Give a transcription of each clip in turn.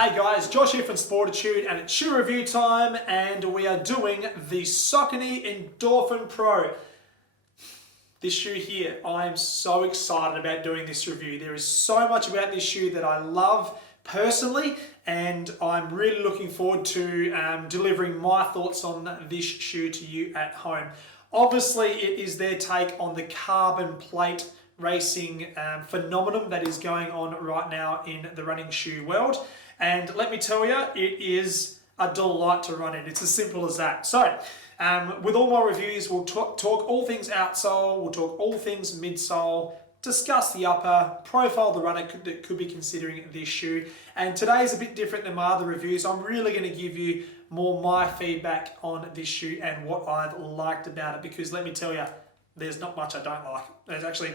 Hey guys, Josh here from Sportitude and it's shoe review time and we are doing the Saucony Endorphin Pro. This shoe here, I am so excited about doing this review. There is so much about this shoe that I love personally and I'm really looking forward to delivering my thoughts on this shoe to you at home. Obviously, it is their take on the carbon plate racing phenomenon that is going on right now in the running shoe world. And let me tell you, it is a delight to run in. It's as simple as that. So, with all my reviews, we'll talk all things outsole, we'll talk all things midsole, discuss the upper, profile the runner that could be considering this shoe. And today is a bit different than my other reviews. I'm really going to give you more my feedback on this shoe and what I've liked about it, because let me tell you, there's not much I don't like. There's actually,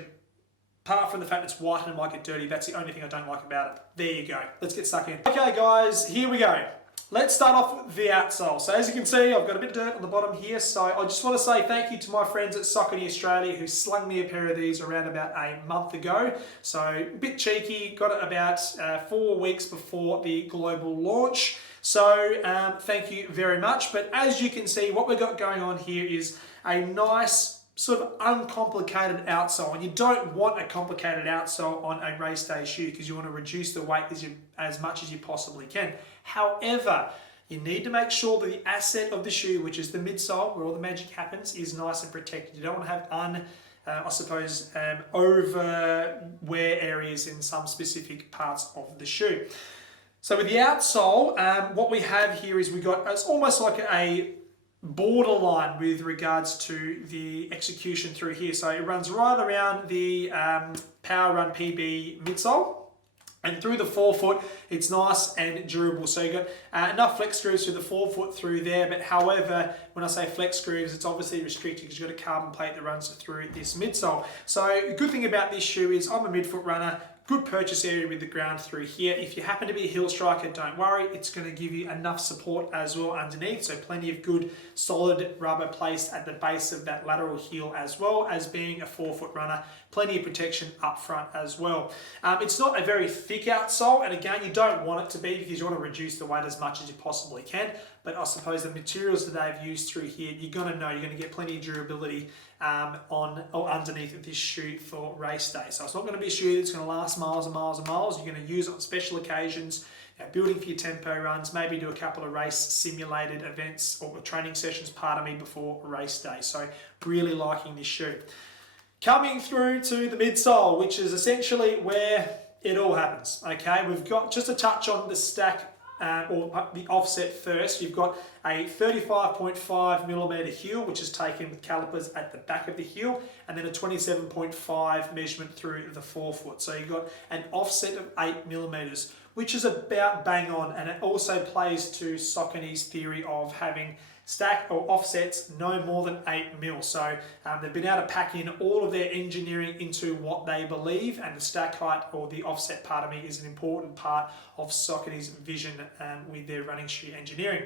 apart from the fact it's white and it might get dirty, that's the only thing I don't like about it. There you go. Let's get stuck in. Okay guys, here we go. Let's start off with the outsole. So as you can see, I've got a bit of dirt on the bottom here. So I just want to say thank you to my friends at Saucony Australia who slung me a pair of these around about a month ago. So a bit cheeky, got it about 4 weeks before the global launch. So thank you very much. But as you can see, what we've got going on here is a nice sort of uncomplicated outsole, and you don't want a complicated outsole on a race day shoe because you want to reduce the weight as much as you possibly can. However, you need to make sure that the asset of the shoe, which is the midsole, where all the magic happens, is nice and protected. You don't want to have over wear areas in some specific parts of the shoe. So with the outsole, what we have here is it's almost like a borderline with regards to the execution through here. So it runs right around the Power Run PB midsole, and through the forefoot it's nice and durable. So you've got enough flex grooves through the forefoot through there, but however, when I say flex grooves, it's obviously restricted because you've got a carbon plate that runs through this midsole. So the good thing about this shoe is I'm a midfoot runner. Good purchase area with the ground through here. If you happen to be a heel striker, don't worry. It's going to give you enough support as well underneath. So plenty of good solid rubber placed at the base of that lateral heel, as well as being a forefoot runner. Plenty of protection up front as well. It's not a very thick outsole, and again, you don't want it to be because you want to reduce the weight as much as you possibly can. But I suppose the materials that they've used through here, you're going to know you're going to get plenty of durability on or underneath this shoe for race day. So it's not going to be a shoe that's going to last miles and miles and miles. You're going to use it on special occasions, building for your tempo runs, maybe do a couple of race simulated events or training sessions, pardon me, before race day. So really liking this shoe. Coming through to the midsole, which is essentially where it all happens. Okay, we've got just a touch on the stack or the offset first. You've got a 35.5mm heel, which is taken with calipers at the back of the heel, and then a 27.5 measurement through the forefoot. So you've got an offset of 8mm, which is about bang on, and it also plays to Saucony's theory of having stack or offsets no more than 8mm. So they've been able to pack in all of their engineering into what they believe, and the stack height or the offset part of me is an important part of Saucony's vision with their running shoe engineering.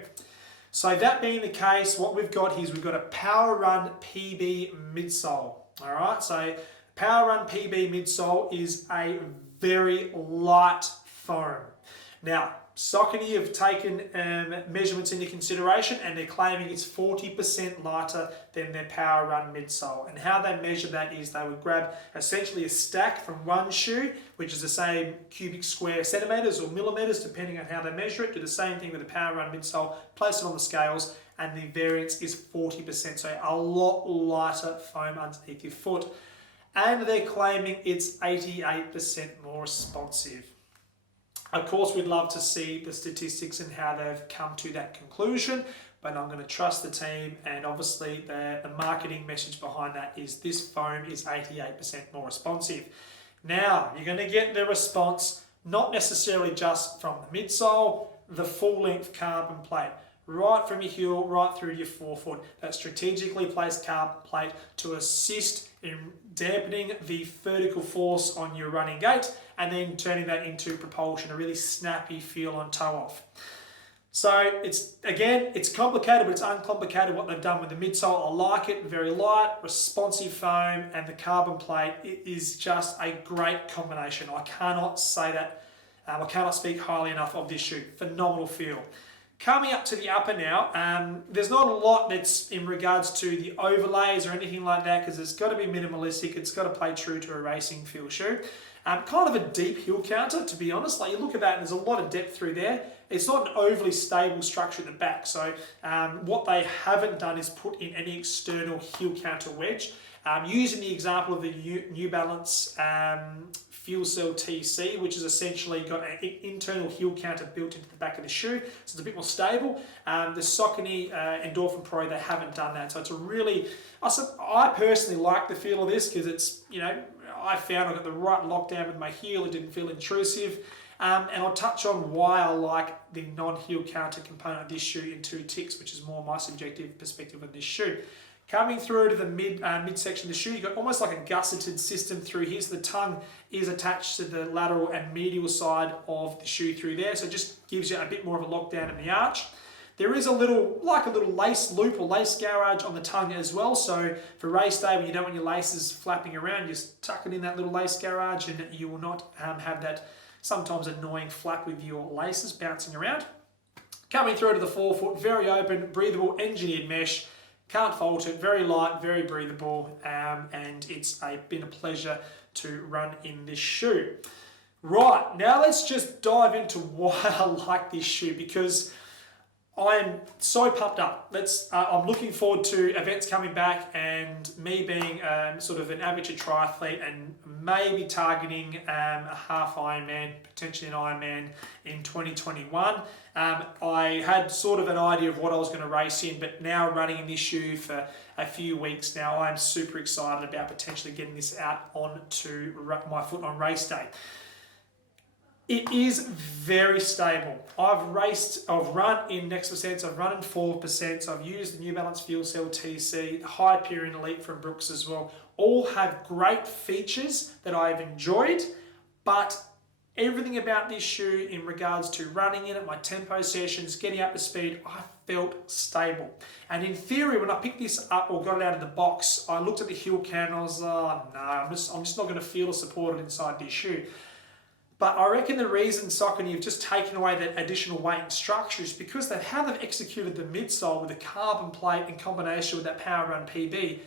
So that being the case, what we've got here is we've got a Power Run PB midsole. All right, so Power Run PB midsole is a very light foam. Now, Saucony have taken measurements into consideration, and they're claiming it's 40% lighter than their Power Run midsole. And how they measure that is they would grab essentially a stack from one shoe, which is the same cubic square centimeters or millimeters, depending on how they measure it. Do the same thing with the Power Run midsole, place it on the scales, and the variance is 40%. So a lot lighter foam underneath your foot. And they're claiming it's 88% more responsive. Of course, we'd love to see the statistics and how they've come to that conclusion, but I'm going to trust the team, and obviously the marketing message behind that is this foam is 88% more responsive. Now, you're going to get the response not necessarily just from the midsole, the full-length carbon plate, right from your heel, right through your forefoot. That strategically placed carbon plate to assist in dampening the vertical force on your running gait and then turning that into propulsion, a really snappy feel on toe off. So it's complicated, but it's uncomplicated what they've done with the midsole. I like it, very light, responsive foam, and the carbon plate. It is just a great combination. I cannot say that I cannot speak highly enough of this shoe. Phenomenal feel. Coming up to the upper now, there's not a lot that's in regards to the overlays or anything like that, because it's got to be minimalistic. It's got to play true to a racing feel shoe. Kind of a deep heel counter, to be honest. Like, you look at that and there's a lot of depth through there. It's not an overly stable structure at the back. So what they haven't done is put in any external heel counter wedge. Using the example of the New Balance Fuel Cell TC, which has essentially got an internal heel counter built into the back of the shoe, so it's a bit more stable. The Saucony Endorphin Pro, they haven't done that, so it's a really, I personally like the feel of this, because it's, you know, I found I got the right lockdown with my heel. It didn't feel intrusive, and I'll touch on why I like the non-heel counter component of this shoe in 2 ticks, which is more my subjective perspective of this shoe. Coming through to the midsection of the shoe, you've got almost like a gusseted system through here. So the tongue is attached to the lateral and medial side of the shoe through there. So it just gives you a bit more of a lockdown in the arch. There is a little lace loop or lace garage on the tongue as well. So for race day, when you don't want your laces flapping around, just tuck it in that little lace garage and you will not have that sometimes annoying flap with your laces bouncing around. Coming through to the forefoot, very open, breathable, engineered mesh. Can't fault it, very light, very breathable, and it's been a pleasure to run in this shoe. Right, now let's just dive into why I like this shoe, because I'm so pumped up. I'm looking forward to events coming back, and me being sort of an amateur triathlete and maybe targeting a half Ironman, potentially an Ironman in 2021. I had sort of an idea of what I was going to race in, but now running in this shoe for a few weeks now, I'm super excited about potentially getting this out onto my foot on race day. It is very stable. I've run in Next Percents, I've run in 4%, so I've used the New Balance Fuel Cell TC, Hyperion Elite from Brooks as well. All have great features that I've enjoyed, but everything about this shoe in regards to running in it, my tempo sessions, getting up to speed, I felt stable. And in theory, when I picked this up or got it out of the box, I looked at the heel count and I was like, oh no, I'm just not going to feel supported inside this shoe. But I reckon the reason Saucony have just taken away that additional weight and structure is because of how they've executed the midsole with a carbon plate in combination with that Power Run PB.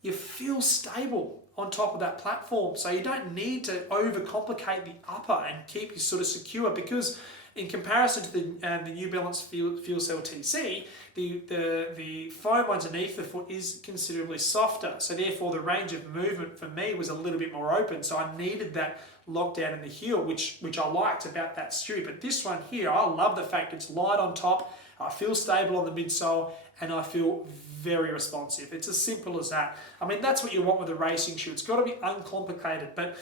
You feel stable on top of that platform, so you don't need to overcomplicate the upper and keep you sort of secure, because in comparison to the New Balance Fuel Cell TC, the foam underneath the foot is considerably softer, so therefore the range of movement for me was a little bit more open, so I needed that lockdown in the heel, which I liked about that shoe. But this one here, I love the fact it's light on top, I feel stable on the midsole, and I feel very responsive. It's as simple as that. I mean, that's what you want with a racing shoe. It's got to be uncomplicated, but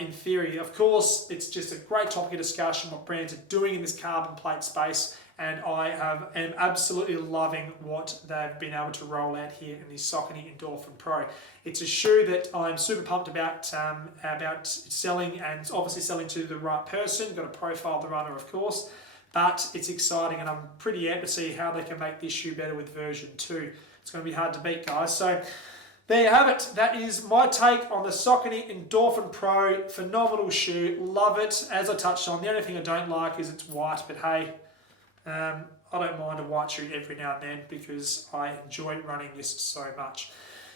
in theory, of course, it's just a great topic of discussion what brands are doing in this carbon plate space, and I am absolutely loving what they've been able to roll out here in the Saucony Endorphin Pro. It's a shoe that I'm super pumped about selling, and obviously selling to the right person. Got to profile the runner, of course. But it's exciting, and I'm pretty amped to see how they can make this shoe better with version 2. It's going to be hard to beat, guys. So there you have it. That is my take on the Saucony Endorphin Pro. Phenomenal shoe. Love it. As I touched on, the only thing I don't like is it's white, but hey, I don't mind a white shoe every now and then because I enjoy running this so much.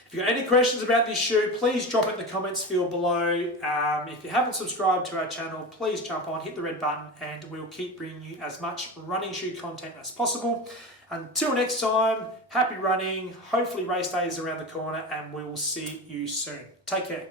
If you've got any questions about this shoe, please drop it in the comments field below. If you haven't subscribed to our channel, please jump on, hit the red button, and we'll keep bringing you as much running shoe content as possible. Until next time, happy running. Hopefully race day is around the corner, and we will see you soon. Take care.